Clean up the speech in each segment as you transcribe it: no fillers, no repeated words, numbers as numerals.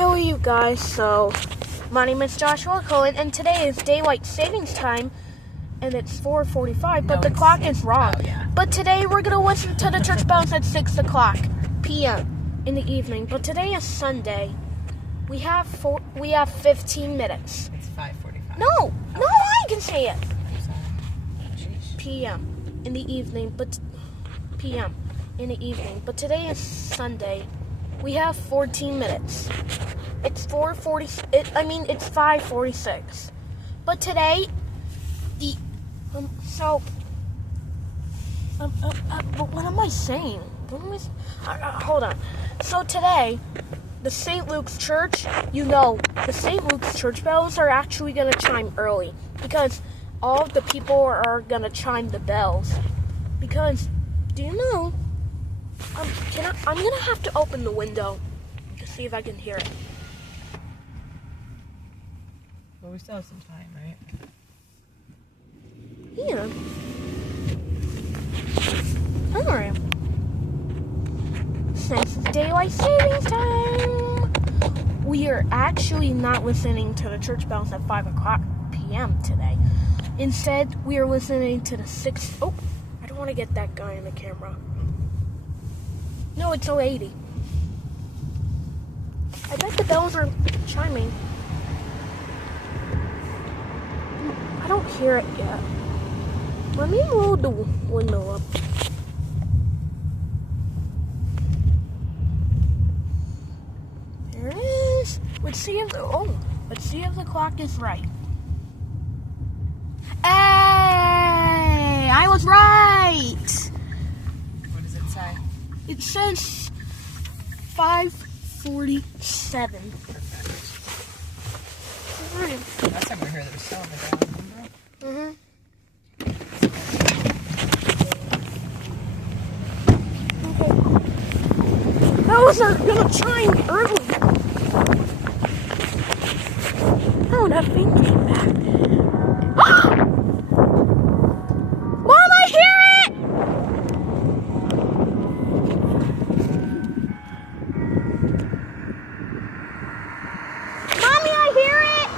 How are you guys? So, my name is Joshua Cohen, and today is daylight savings time, and it's 4:45, but the clock is wrong. Oh, yeah. But today we're going to listen to the church bells at 6 o'clock p.m. in the evening. But today is Sunday. We have 15 minutes. It's 5:45. No, I can say it. I'm sorry. Sheesh. p.m. in the evening, but p.m. in the evening. But today is Sunday. We have 14 minutes. It's 5:46. But today, what am I saying? Hold on. So today, the St. Luke's Church, the St. Luke's Church bells are actually going to chime early because all of the people are going to chime the bells. Because, do you know, I'm going to have to open the window to see if I can hear it. Well, we still have some time, right? Yeah. Alright. Since it's daylight savings time, we are actually not listening to the church bells at 5 o'clock p.m. today. Instead, we are listening to the 6... Oh, I don't want to get that guy in the camera. No, it's a lady. I bet the bells are chiming. I don't hear it yet. Let me roll the window up. There it is. Let's see if the clock is right. Hey, I was right. What does it say? It says 5:47. Last time we were here, there was still a bell, remember? Mm-hmm. Okay. Those are gonna chime early. Oh, that thing came back. Ah! Mom, I hear it! Mommy, I hear it!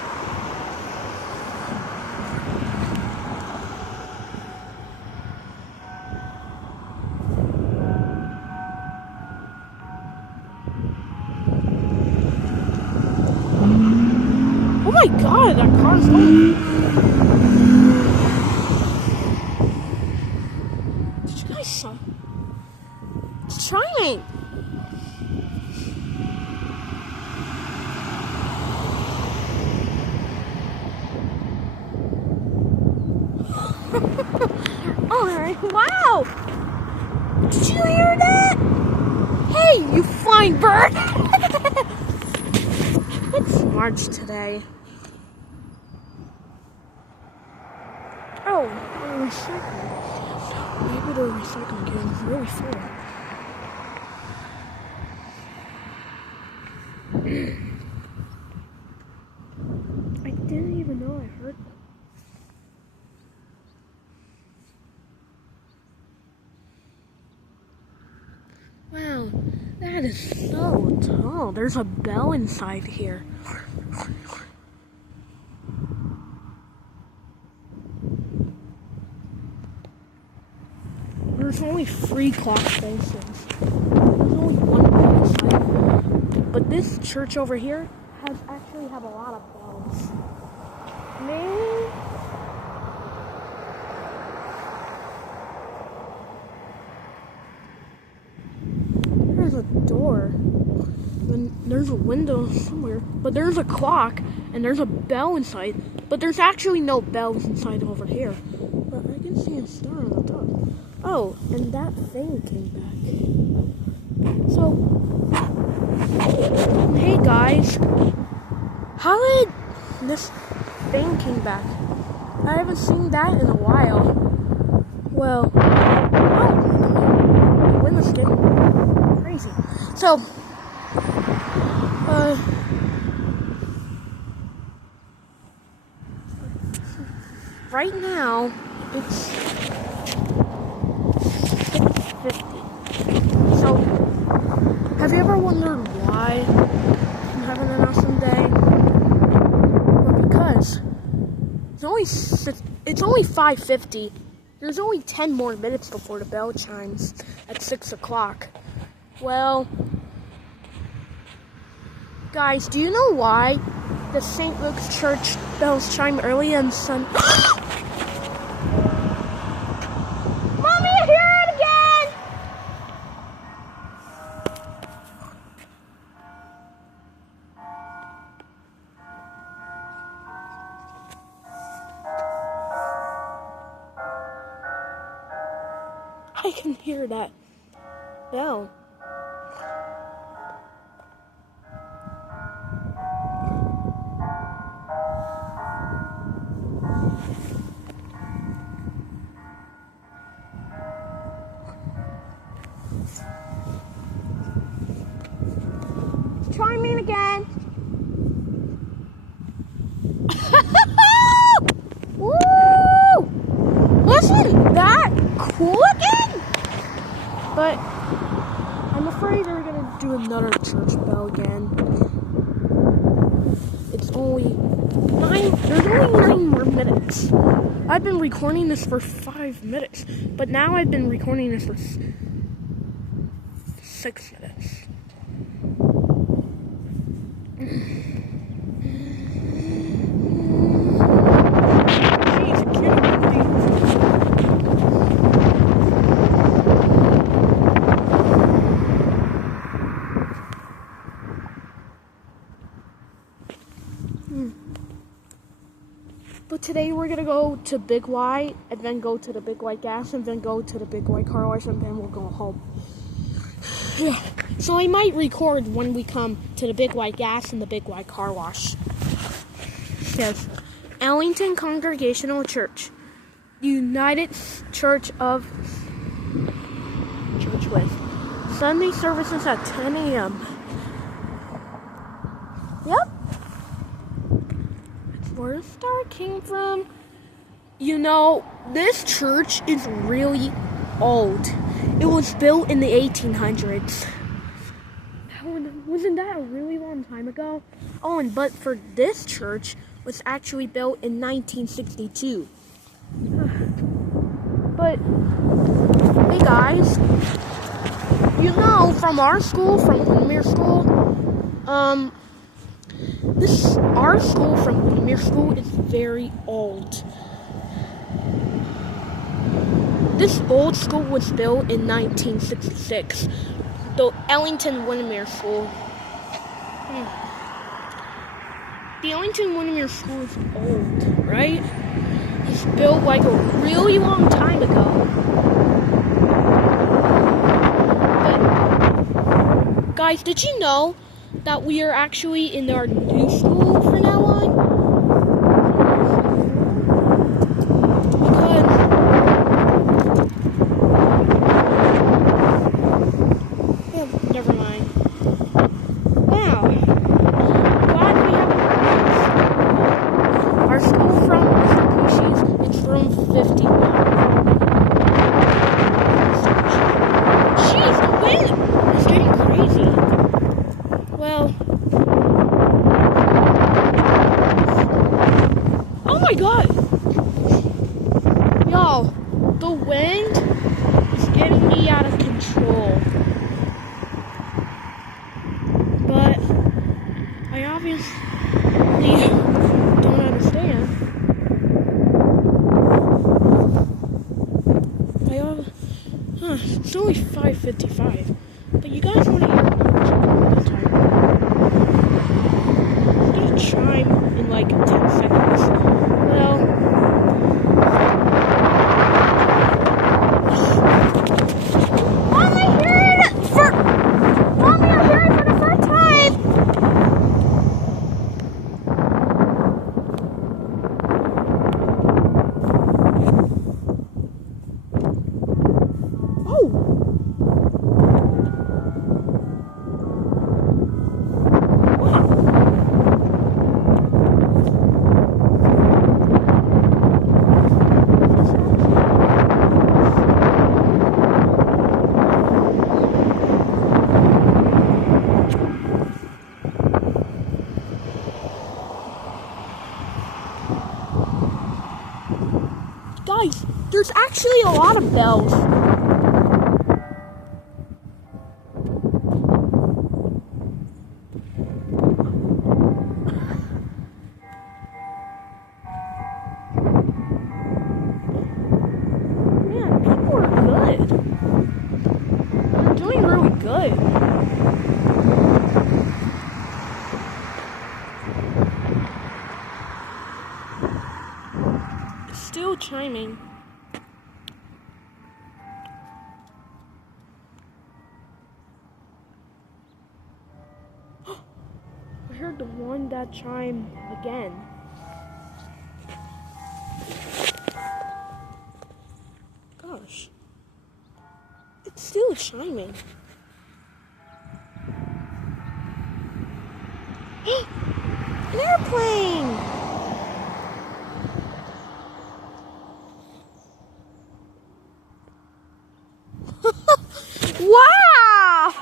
Oh my god, that car's going. Did you guys saw? It's chiming. Alright, wow! Did you hear that? Hey, you flying bird! It's March today. Oh, recycling. Maybe the recycling can is really full. I didn't even know I heard them. Wow, that is so tall. There's a bell inside here. There's only 3 clock faces. There's only 1 bell inside. But this church over here actually have a lot of bells. Maybe. There's a door. And there's a window somewhere. But there's a clock and there's a bell inside. But there's actually no bells inside over here. But I can see a star on the top. Oh, and that thing came back. So, hey guys, how did this thing came back? I haven't seen that in a while. Well, the wind is getting crazy. So, right now it's 6:50. So, have you ever wondered why I'm having an Plus, it's only 5:50. There's only 10 more minutes before the bell chimes at 6 o'clock. Well, guys, do you know why the St. Luke's Church bells chime early on Sunday? Mommy, I hear it again! I can hear that bell. Chiming again. Woo! Wasn't that cool again? But I'm afraid we're gonna do another church bell again. There's only 9 more minutes. I've been recording this for 5 minutes, but now I've been recording this for 6 minutes. But today we're gonna go to Big White, and then go to the Big White Gas, and then go to the Big White Car Wash, and then we'll go home. Yeah. So I might record when we come to the Big White Gas and the Big White Car Wash. Yes. Ellington Congregational Church, United Church of Church with Sunday services at 10 a.m. Yep. Where the star came from. You know, this church is really old. It was built in the 1800s. Wasn't that a really long time ago? Oh, and but for this church was actually built in 1962. But hey guys, you know, from our school, from Windermere School, our school from Windermere School is very old. This old school was built in 1966. The Ellington Windermere School. The Ellington Windermere School is old, right? It's built like a really long time ago. But, guys, did you know that we are actually in our new school from now on? Never mind. Wow. Glad we have our school from Mr. Pushy's, it's room 51. Jeez, the wind is getting crazy. Well. Oh my god. Yo, the wind is getting me out of control. But I obviously don't understand. It's only 5:55. But you guys want to hear this time. It's gonna chime in like 10 seconds. Well, Mommy, I heard it for the first time. Oh. actually a lot of bells. Man, people are good. They're doing really good. It's still chiming. I heard the one that chime again. Gosh. It's still chiming. An airplane! Wow!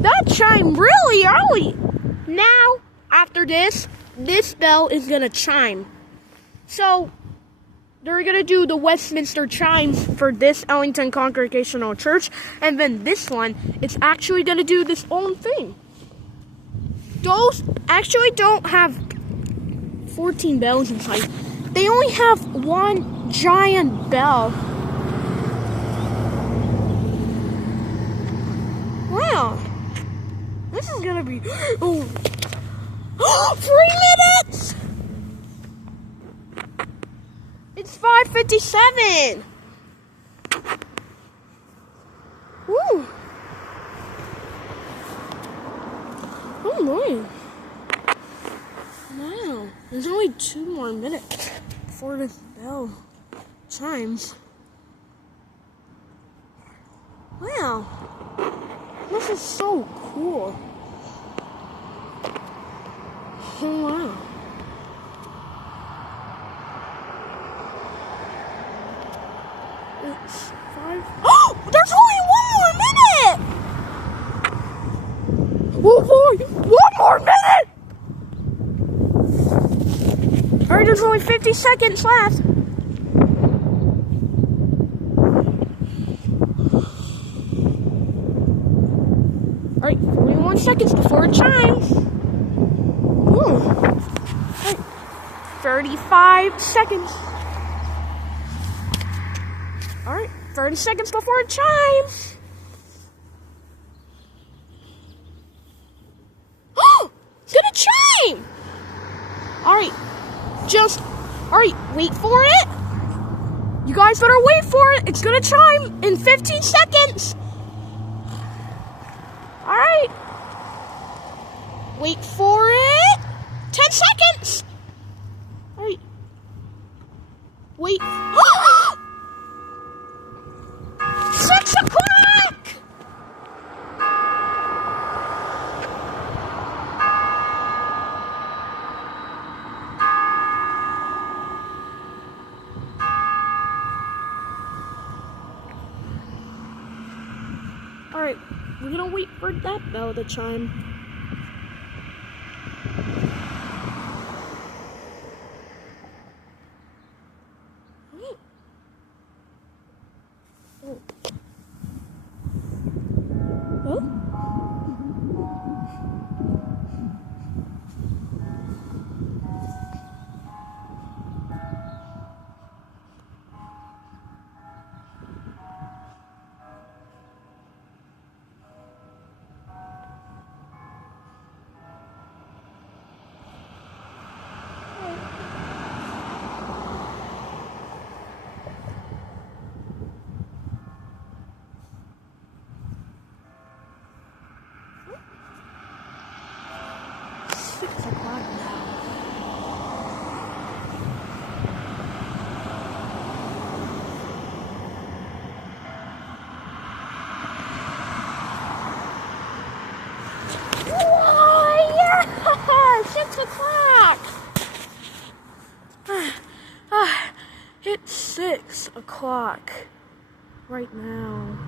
That chimed really early. Now, after this bell is gonna chime. So, they're gonna do the Westminster chimes for this Ellington Congregational Church, and then this one is actually gonna do this own thing. Those actually don't have 14 bells inside. They only have one giant bell. Wow. This is gonna be 3 minutes! It's 5:57. Woo. Oh my. Wow. There's only 2 more minutes before the bell chimes. Wow. This is so cool. Oh wow. It's 5. Oh! There's only 1 more minute! Oh boy! 1 more minute! Alright, there's only 50 seconds left. Alright, 41 seconds before it chimes. Alright, 35 seconds. Alright, 30 seconds before it chimes. Oh! It's gonna chime! Alright, alright, wait for it. You guys better wait for it. It's gonna chime in 15 seconds. Alright. Wait for it. 10 seconds. Alright. Wait. 6 o'clock! Alright, we're gonna wait for that bell to chime. Oh. Oh? It's 6 o'clock right now.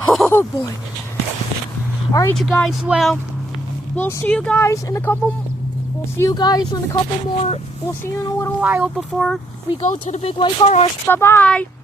Oh boy. Alright, you guys, well, we'll see you guys in a couple We'll see you guys in a couple more. We'll see you in a little while before we go to the big white car wash. Bye-bye.